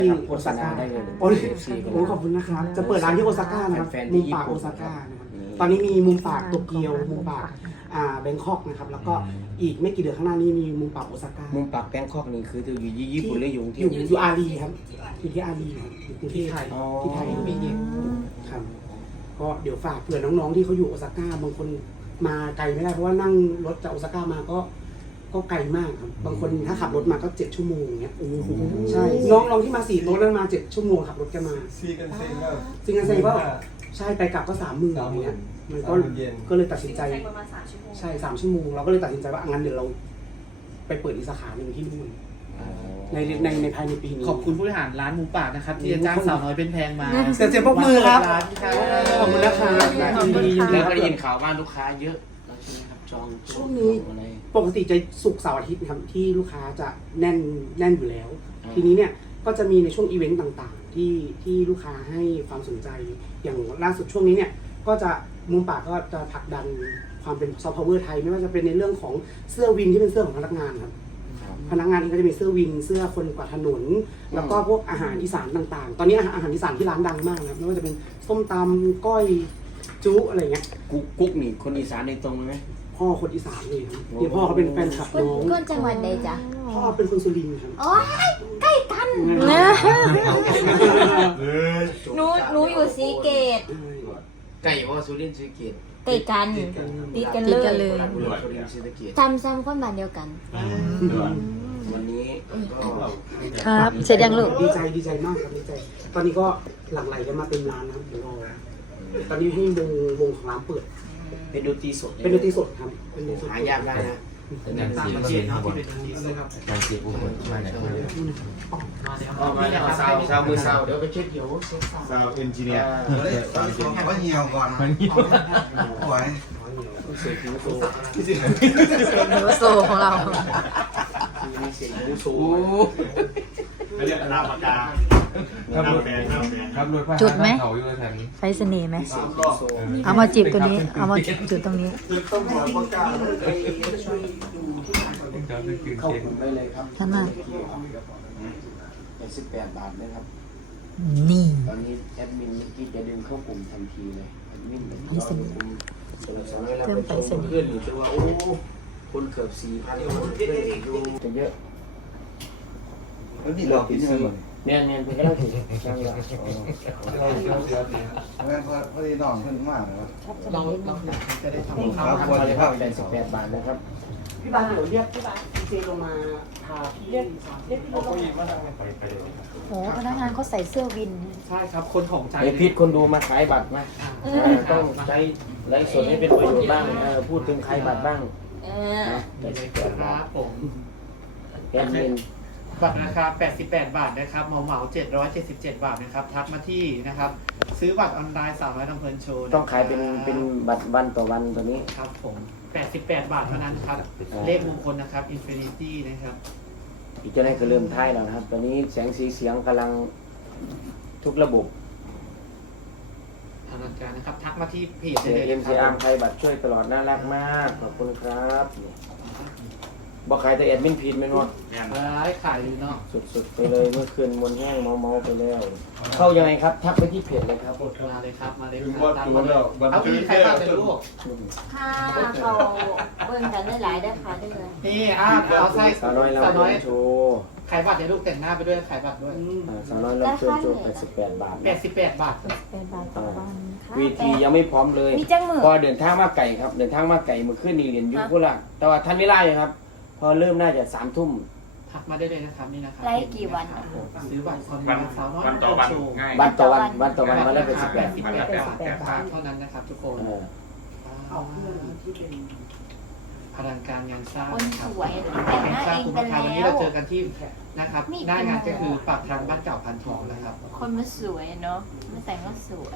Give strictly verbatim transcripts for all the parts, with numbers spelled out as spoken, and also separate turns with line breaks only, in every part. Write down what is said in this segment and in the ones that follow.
ที่โอซาก้าได้เลยโอ้ยโอ้ขอบคุณนะครับจะเปิดร้านที่โอซาก้านะครับมุมปากโอซาก้านะครับตอนนี้มีมุมปากโตเกียวมุมปากอ่าแบงคอกนะครับแล้วก็อีกไม่กี่เดือนข้างหน้านี้มีมุมปากโอซาก้า
มุมปากแบงคอกนี่คืออยู่ญี่ปุ่นหรืออยู่ที่
อยู่อยู่อารีครับอยู่ที่อารีครับอยู่ที่ไทยที่ไทยมีเองครับก็เดี๋ยวฝากเผื่อน้องๆที่เขาอยู่โอซาก้าบางคนมาไกลไม่ได้เพราะว่านั่งรถจากโอซาก้ามาก็ก็ไกลมากครับบางคนถ้าขับรถมาก็เจ็ดชั่วโมงเงี้ยโอ้โหใช่น้องลองที่มาสี่รถแล้วมาเจ็ดชั่วโมงขับรถกันมา
ซีกันเซ็งก็
ซิงกันเซ็งก็ใช่ไปกลับก็สามหมื่นอย่างเงี้ยมันก็ก็เลยตัดสินใจ
ประมาณสามชั่วโมง
ใช่สามชั่วโมงเราก็เลยตัดสินใจว่างั้นเดี๋ยวเราไปเปิดอีกสาขาหนึ่งที่นู่นในในในภายในปีนี้
ขอบคุณผู้บริหารร้านหมูป่านะครับที่จ้างสาวน้อยเป็นแพงมา
เสียงเสียงปรบมือครับขอบคุณนะครับ
แล้วก็ได้ยินข่าวว่าลูกค้าเยอะใช่ไหมครับจอง
ช่วงนี้ปกติจะศุกร์เสาร์อาทิตย์ครับที่ลูกค้าจะแน่นแน่นอยู่แล้วทีนี้เนี่ยก็จะมีในช่วงอีเวนต์ต่างๆที่ที่ลูกค้าให้ความสนใจอย่างล่าสุดช่วงนี้เนี่ยก็จะมุมปากก็จะผลักดันความเป็นซอฟต์พาวเวอร์ไทยไม่ว่าจะเป็นในเรื่องของเสื้อวินที่เป็นเสื้อของพนักงานครับพนักงานเองก็จะมีเสื้อวินเสื้อคนกวาดถนนแล้วก็พวกอาหารอีสานต่างๆตอนนี้อาหารอีสานที่ร้านดังมากนะไม่ว่าจะเป็นส้มตำก้อยจุอะไรเงี้ย
กุ๊กกุ๊กนี่คนอีสานในตรงไหม
พ่อคนอีสานเลยครับที่พ่อเขาเป็นแฟนคลับน้อง
คนจังหวัดใดจ๊ะ
พ่อเป็นคนสุรินทร์ครับ
โอ้ยใกล้กันหนูหนูอยู่สีเกต
ไก่ว่าสุรินทร์ศรีเกต
ใกล้กันติดกันเลยจำซ้ำคนบ้านเดียวกัน
วันนี้
ครับเสร็จยังลูก
ดีใจดีใจมากครับดีใจตอนนี้ก็หลั่งไหลกันมาเต็มร้านนะครับเดี๋ยวรอตอนนี้ให้วงวงของร้านเปิด
เป็นดนตรีสด
เป็นดนตรีสดครับเป็นดนตรีสด
หายากได้นะ
จากต่างประเทศเนาะที่เป็นดนตรีสด
การเสียผู้คนมาไหนมาเลย
มาแล้วสาวสาวมือสาวเดี๋ยวไปเช็คเดี๋ยว
สาวเอนจิเนียร์สาวเอนจิเนียร์ว่าเหี่ยวก่อนมันเหี่ยวโอ้ย
เสียงผิวโซ
เสียงผิวโซของเรา
เสียงผิวโซ
เรียกลาปากกาครับรถครับรถจุดไหม
ไฟเสน่ห์ไหมเอามาจีบตัวนี้เอามาจุดตรงนี้
ต้องขอประกาศไปช่วยดูที่ร้านก่อน
เข้าถึงได้เลยครับ
ท่านมา
แปดสิบแปดบาทนะครับ
นี่
ตอนนี้แอดมินที่จะดึงเข้ากลุ่มทันทีเลยแอดมินแบบยอดกลุ่มสนับสนุนแล้วไปชมเพื่อนอยู่จะว่าโอ้คนเกือบสี่พันคนเพื่อนอยู่จะเยอะ
แล้วนี่เราคิดยังไง
เนี่ยเนี่ยเป็นก็ต้องถูกใช่ไหมล่ะ
พอดีน้องเพิ่งมากนะครับ
เราเราจะได้ทำ
ข้าวควรจะเข้าแปดสิบแปดบาทนะครับ
พี่บานเดี๋ยวเรียกพี่บานเจลงมาพาพี่เรียกเรียกพี่ลงมา
โอ้พนักงานเขาใส่เสื้อวิน
ใช่ครับคนของใจ
ไอพิษคนดูมาขายบัตรไหมต้องใช้ไลฟ์สดให้เป็นประโยชน์บ้างพูดถึงขายบัตรบ้าง
ครับผม
แอดมิน
บัตรราคาแปดสิบแปดบาทนะครับเหมาเหมาเจ็ดร้อยเจ็ดสิบเจ็ดบาทนะครับทักมาที่นะครับซื้อบัตรออนไลน์สาวน้อยลำเพลินโชว์
ต้องขายเป็นเป็นบัตรวันต่อวันตัวนี้
ครับผมแปดสิบแปดบาทเท่านั้นครับเลขมงคลนะครับอินฟินิตี้นะครับ
อีกจะได้ก็เริ่มท้ายแล้วนะครับตอนนี้แสงสีเสียงกำลังทุกระบบ
ทางการนะครับทักมาที่เพจ
เอ็มซีอาร์ไทยบัตรช่วยตลอดน่ารักมากขอบคุณครับบอกขายแต่แอดมินพีดไหมเนาะ
ขายอยู่เนาะ
สุดๆไปเลยเมื่อคืนมนแห้งเมาๆไปแล้วเข้ายังไงครับทักไปที่เพจเลยครับ
กดมาเลยครับมาเลยครับเอาพี่ใครฝากเป็นลูก
ค่ะเขาเบิ่งกันได้หลายได้ค่ะได้เลย
นี่อ่ะเอาใส่
สาวน้อยเราโชว์
ขายบัตรในลูกแต่งหน้าไปด้วยขายบัตรด้วย
สาวน้อยเราโชว์โชว์แปดสิบแปดบาท
แปดสิบแปดบาท
แปดสิบแปดบาทต่อวันค่ะ
วีทียังไม่พร้อมเลย
มีจังมือ
พอเดินทางมาไก่ครับเดินทางมาไก่เมื่อคืนนี้เรียนอยู่กุหลาบแต่ว่าท่านไม่ไล่ครับพอเริ่มน่าจะสามทุ่ม
ทักมาได้เลยนะครับนี่นะครับ
ไล่กี่วัน
ซื้อบัตรคอนสาวน้อย
วันต่อวันง่าย
วันต่อวันวันต่อวันมาแล้วเป็นสิบแปด
สิบแปดบาทเท่านั้นนะครับทุกคน
เอาเพื่อนที่เป็น
พลังการงานสร้าง
คนสวย
แต่งหน้าเองเป็นแล้ววันนี้เราเจอกันที่นะครับหน้างานก็คือปากทางบ้านเก่าพันทองนะครับ
คนมันสวยเนาะมาแต่งก็สวย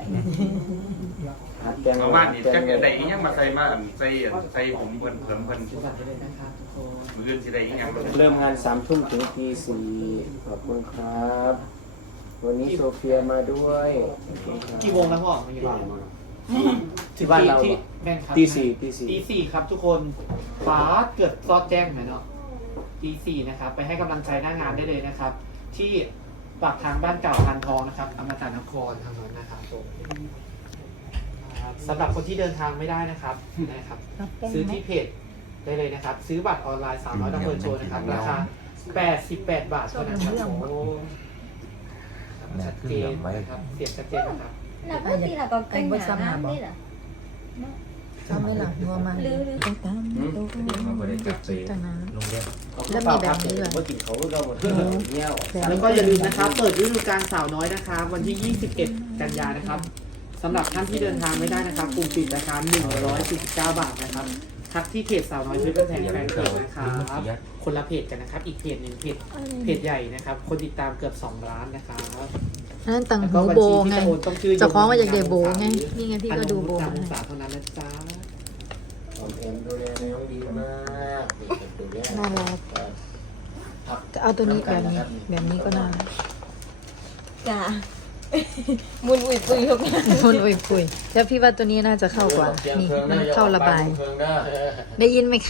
เอาบ้านนี่จะได้ยังมาใส่มาใส่ใส่ผมเพิ่นเพิ่มเพิ่นมือสิได้ยัง
เริ่มงานสามทุ่มถึงตีสี่ขอบคุณครับวันนี้โซเฟียมาด้วย
กี่โมงแล้วพ่อ
ที่บ้านเราตีสี่ตีสี่
ตีสี่ครับทุกคนฟ้าเกิดซอดแจ้งหน่อยเนาะตีสี่นะครับไปให้กำลังใจหน้างานได้เลยนะครับที่ปากทางบ้านเก่าพันทองนะครับอมตะนครทางนั้นนะครับผมครับสำหรับคนที่เดินทางไม่ได้นะครับนะครับ
รับแป้ง
ซื้อ
ไหม
ที่เพจได้เลยนะครับ ซื้อบัตรออนไลน์สามร้อยดับเบิลโชว์นะครับ ราคาแปดสิบแปดบาทเท่านั้นครับโอ้ชัดเจนนะครับเสียงชัดเจนนะครับ
là có khi là còn kênh nhà nam đấy là
ชอบไหมล่ะนัวมาก
ลือลือ
ตามดู
มันบ่ได้กลับไป
ตาน้
โรงเรียน
แล้วมีแบบนี้ด้วย
เมื่อกินเขาก็หมดเงี้ยว
แล้วก็อย่าลืมนะครับ เปิดฤดูกาลสาวน้อยนะครับ วันที่ ยี่สิบเอ็ด กันยานะครับสำหรับท่านที่เดินทางไม่ได้นะครับกลุ่มปิดราคาหนึ่งร้อยสี่สิบเก้าบาทนะครับ ทักที่เพจสาวน้อยเพื่อนแทนแฟนเพจนะครับ คนละเพจกันนะครับ อีกเพจหนึ่งเพจเพจใหญ่นะครับ คนติดตามเกือบสองล้านนะครับ
ำนั่นต่าง
แล้ว
หู
ก็บัญ
โบ
ชีที่
ไง
จะโอนต้องชื่อ
เจะคล้าของมาจากเดโบไง นี่ไงพี่ก็ดูโบ
อ
มา
นุ
ให้
สาเท่านั้นนะจ๊ะ
ออมแอมดูแลน้องดีมากดูแล
น่ารักจะเอาตัวนี้แบบนี้ แบบนี้ก็น่ารัก
dạ muốn ủi bùi không
มันอุยปุยแล้วพี่ว่าตัวนี้น่าจะเข้ากว่า นี่มันเข้าระบาย ได้ยินไหมคะ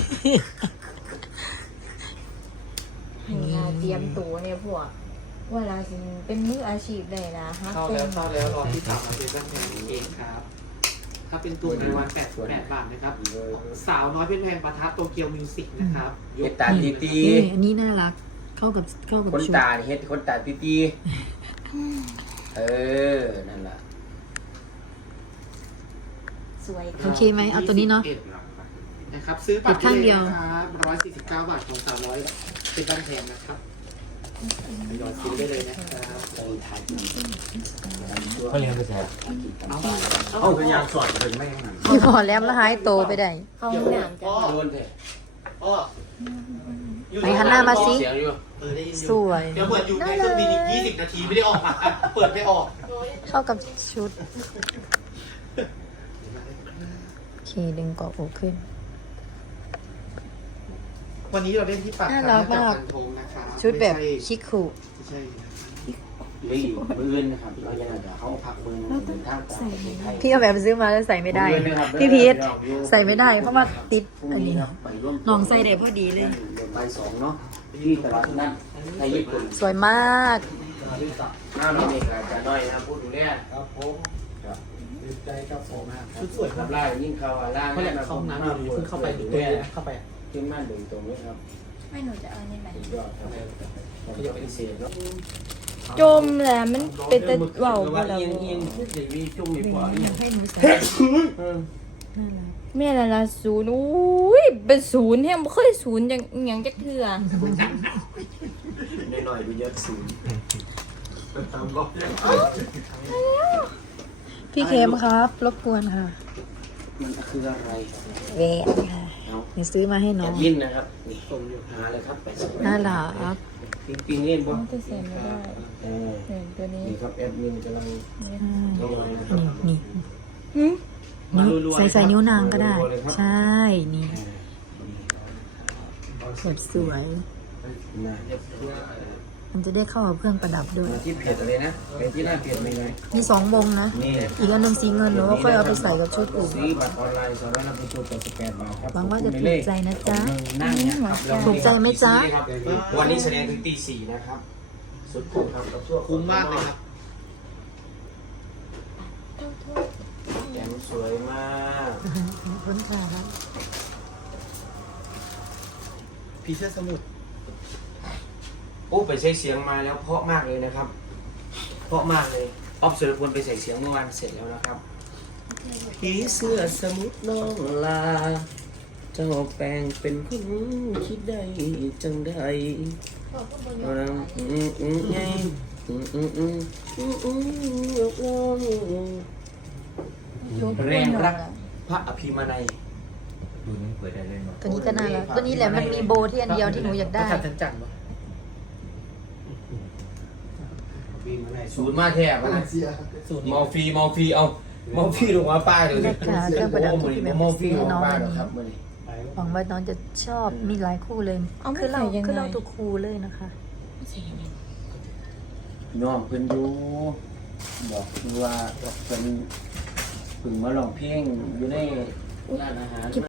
hành là tiêm tủ này củaว่าเราสิเป็นมืออาชีพได้นะฮะ
เข้า
เป็
แล้ว
น
เข้าแล้วรอที่สามร้อยเป็นแพงเองครับ ถ้าเป็นตัวในวันแปดแปดบาทนะครับ สาวน้อยเป็นแพงประทัดโตเกียวมิวสิกนะครับ
เฮ็ดตาตีตี
นี่อันนี้น่ารัก เข้ากับเข้ากับ
คน
ชุด
ตาเฮ็ดคนตาตีตีเออนั่นแหละ
สวย
โอเคไหมเอาตัวนี้เนาะ
นะครับ ซื้อบัตร
ติดข้างเดียว
นะครับร้อยสี่สิบเก้าบาทของสาวน้อยเป็นบ้านแพงนะครับยอดซื้อได้เลยนะครับ
ไปถ่าย
เขาเรียนภาษา
เอา
เอาพยายามสอนเป็นไม่งั้น
พี่พอแล้วแล้วหายโตไปได้
เข้าห้องน้ำ
พ่อ
จ้ะ
โดนเถอะ
พ่อ
ไหนหันหน้ามาสิ
เสียงอยู่
เออได้ยินอ
สวย
เดี๋ยวเปิดอยู่ในเครื่องบินอีกยี่สิบนาทีไม่ได้ออกมาเปิดไม่ออก
เข้ากับชุด โอเค ดึงเกาะอกขึ้น
วันนี้เราเล่นที่ปาก
น่ารักมาก
พันธงนะครับ
ชุดแบบ
ไม่ใช่
ชิคุ
ไม่ใช่
ไม่อยู่มือนะครับเราจะเดี๋ยวเขาพักมือเดินทางต่างประเทศไทย
พี่เอาแบบซื้อมาแล้วใส่ไม่ได้ พี่พีทใส่ไม่ได้ เพราะว่าติดอันนี้น้องใส่ได้พอดีเลย
ไปสองเนาะที่ตลาดนั้นไทยญี่ปุ่น
สวยมาก
หน้าเราเองอาจจะน้อยนะพูดดูแลครับผม
ใจกับโซมากชุดสวยครับ
ไล่ยิ่งเข้าล่าง
เขาแหละเข้าห้องน้ำอยู่ดีเพิ่งเข้าไปดูตัวเลยนะเข้าไปอะ
ขึ้นมาดึงตรงนี้ครับ
ไม่หนูจะเอานี่ไหม
ยอดครับผมจะเป็นเศษเนาะ
จมแหละมันเป็นตะเว่าว
ว่า
บ่ล่ะ
เอียงเอียงที่จะมีจุ่มมีกว่า
อยากให้หนูใส่น่ารัก
แม่ละละศูนย์อุ้ยเป็นศูนย์แฮมบ่เคยศูนย์จังอิหยังจักเทื่อ
หน่อยๆดูเยอะสูง
พี่เคมครับ รบกวนค่ะ
มันคืออะไร
แหวนค่ะหนูซื้อมาให้น้
แอ
อง
ดมินนะครับนี่ตรงอยู่หาเลยครับไปส
น่ารัก
ปิงปิงเล่นบ่
มันจะใส่ไม่ได้
เออ
เห็นตัวนี้
นี่ครับแอดมินกำลัง
นี่
ลงเลยนะครับ
นี่
หึ
นิ้วใส่ใส่นิ้วนางก็ได้ ใช่ นี่แบบสวย
นะ
มันจะได้เข้ากับเครื่องประดับด้วย
ที่เพจอะไรนะเพจที่หน้าเพจไม่ไง
มีสองวงนะ
นี่
อีกอันหนึ่งสีเงินหนูก็ค่อยเอาไปใส่กับชุดอื่น
ซื้อบัตรออนไลน์สามร้อยนับเป็นตัวแปดสิบแปดบาทครับ
หวังว่าจะถูกใจนะจ๊ะ
นั่งเนี่ยครับ
ถูกใจไหมจ๊ะ
วันนี้แสดงถึงตีสี่นะครับ สุดคุ้มครับกับทั่ว
คุ้มมากเลยครับ
แจ่มสวยมาก
พ้นขาแล้ว
ผีเสื้อสมุทร
โอ้ไปใช้เสียงมาแล้วเพราะมากเลยนะครับ เพราะมากเลยออฟสุรพลไปใส่เสียงเมื่อวานเสร็จแล้วนะครับผีเสื้อสมุทรน้องลา เจ้าแปลงเป็นคุณคิดได้จังใดอืมอืมอืมไงอืมอืมอืมอืมอืมอืมแรงรักพระอภิมนัย
ดูนี่เปิดได้เลยมั้ง
ตัวนี้ก็น่ารัก ตัวนี้แหละมันมีโบที่อันเดียวที่หนูอยากได้
จัดจันจันปะ
ศูนย์มาแทบนะ
สูตร
มอฟรีมอฟรีเอามอฟรีลงมาป้าเดี๋ยวสิ
ราคาเครื่องประดับที่แบบ
มอฟรี
ให้
ลง
น้อง
มา
อัน
เดี๋ยว
นี้
ครับมื่อนี้
หวังว่าน้องจะชอบ มีหลายคู่เลย
เอาไม่
คือเรา
ใส่ยังไง
คือเราตัวครูเลยนะคะ
น้องเพิ่นอยู่บอกคือว่าเพิ่นเพิ่งมาลองเพลงอยู่ในร้านอาหาร